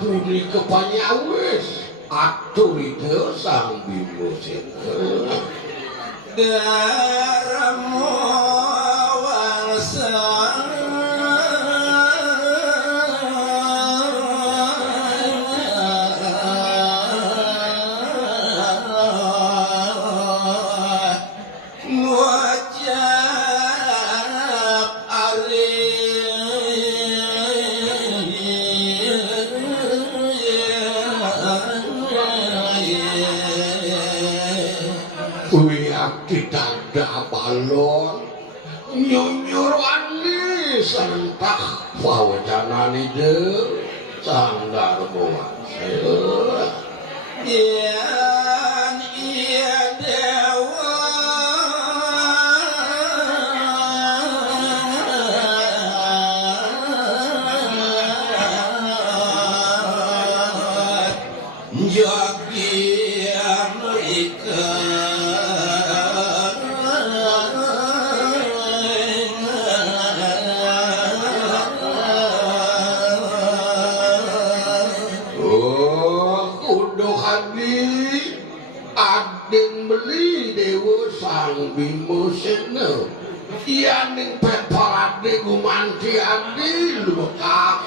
Puni kepanyawis atur itu sang Bima Sena Daramo wangsa kita ada balon nyunyur wani sentak pawajanani de sanggar boan Yan iya dewa Jagian ikan beli dewa sang Bima Sena yaning peparade gumanti adi lumekak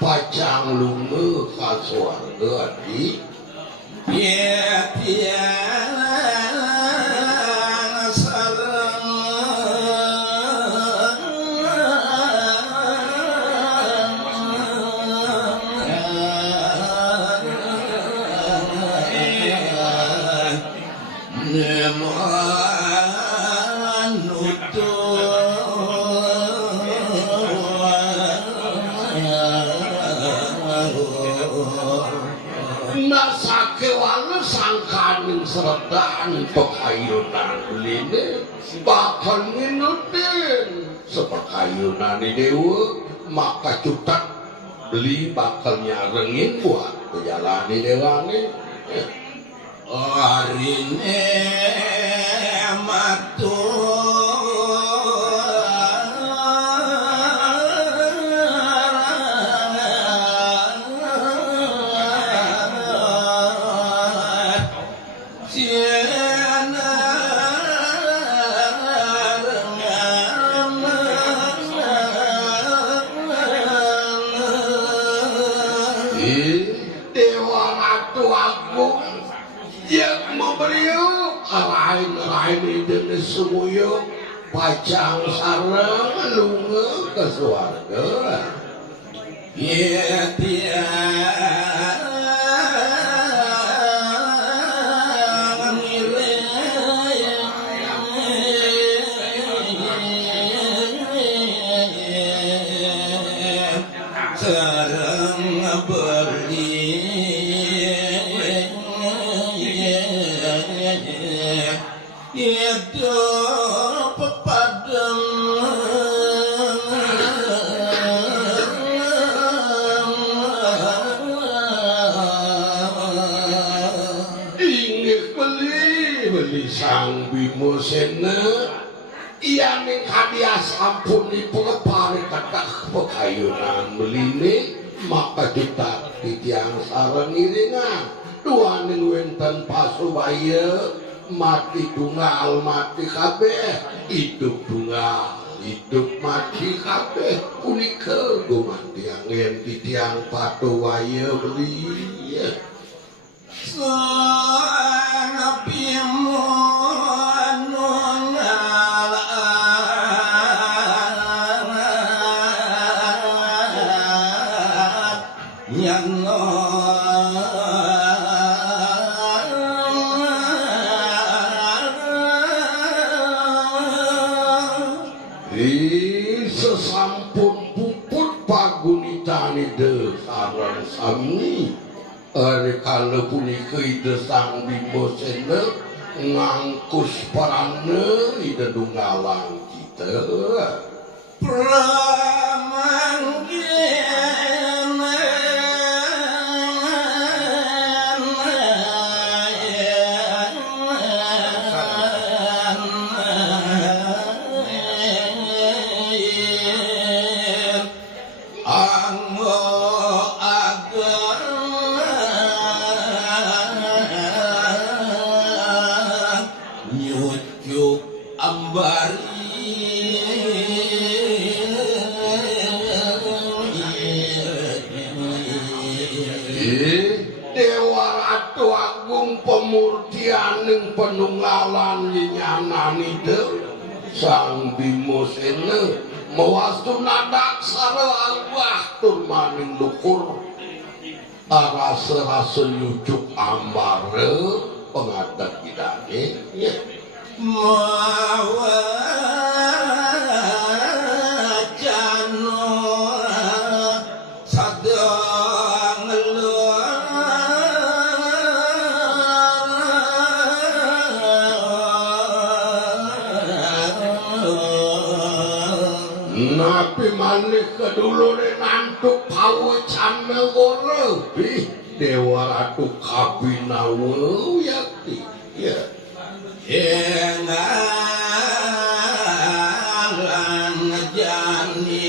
pacang lunga kaswarga adi sarang sangkaning seretan pekayunan line bakal nginutin sepekayunan dewa maka cutak beli bakal nyarengin buat kejalani dewani Arine matur lain ini semuanya pacang sarang lunga ke swarga sareng berli itu pepadam ingin beli sang Bima Sena yaning hadiah sampuni pengepari katak pekayunan beline maka kita titiang sarang iringan duaning wenten pasubaya mati tunggal mati kabeh hidup tunggal hidup mati kabeh unika gumanti angin titiang patu waya beli Sanapimu sesampun puput pagunitani de sarang sami kalau punika ide Sang Bima Sena ngangkus parane ide dungalang kita pemurtianing penunggalan nyanani de Sang Bima Sena mawastu nadak sara Allah tur maning lukur rasa-rasa nyucuk ambare pengadap bidane ya napi malih kedulure nantuk pawecan negara bih Dewa Ratu Kabinawa yakti ya engalan jani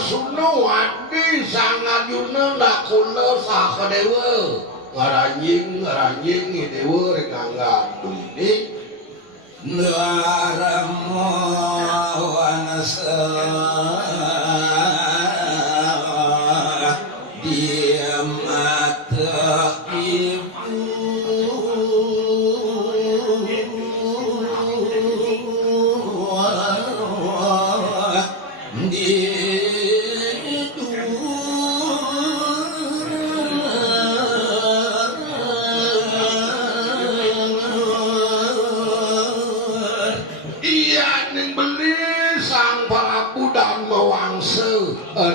Sunuwadi Sangayuna nakula sakadewa ngaranying dewa rengangan ini naramo wanasa dia mata ibu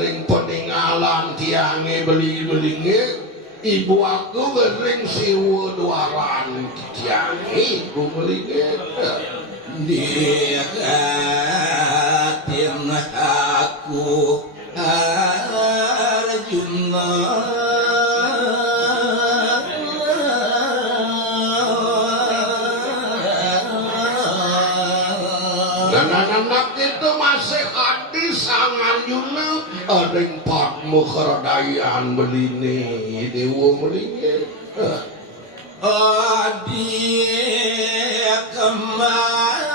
ring peninggalan tiange beli-belinge ibu aku ring siwa duaran tiange ibu belinge dia katin aku Arjuna anak-anak itu masih hadis Sang Arjuna adeng Padma Keradayaan beline dewa beline dia kemarin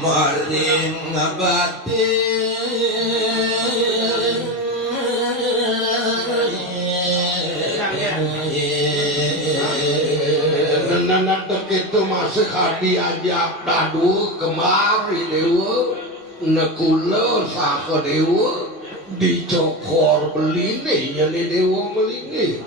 maring batin itu masih hadi ajak dadu kemari dewa nekula saka dewa dicokor beline nyani dewa melingi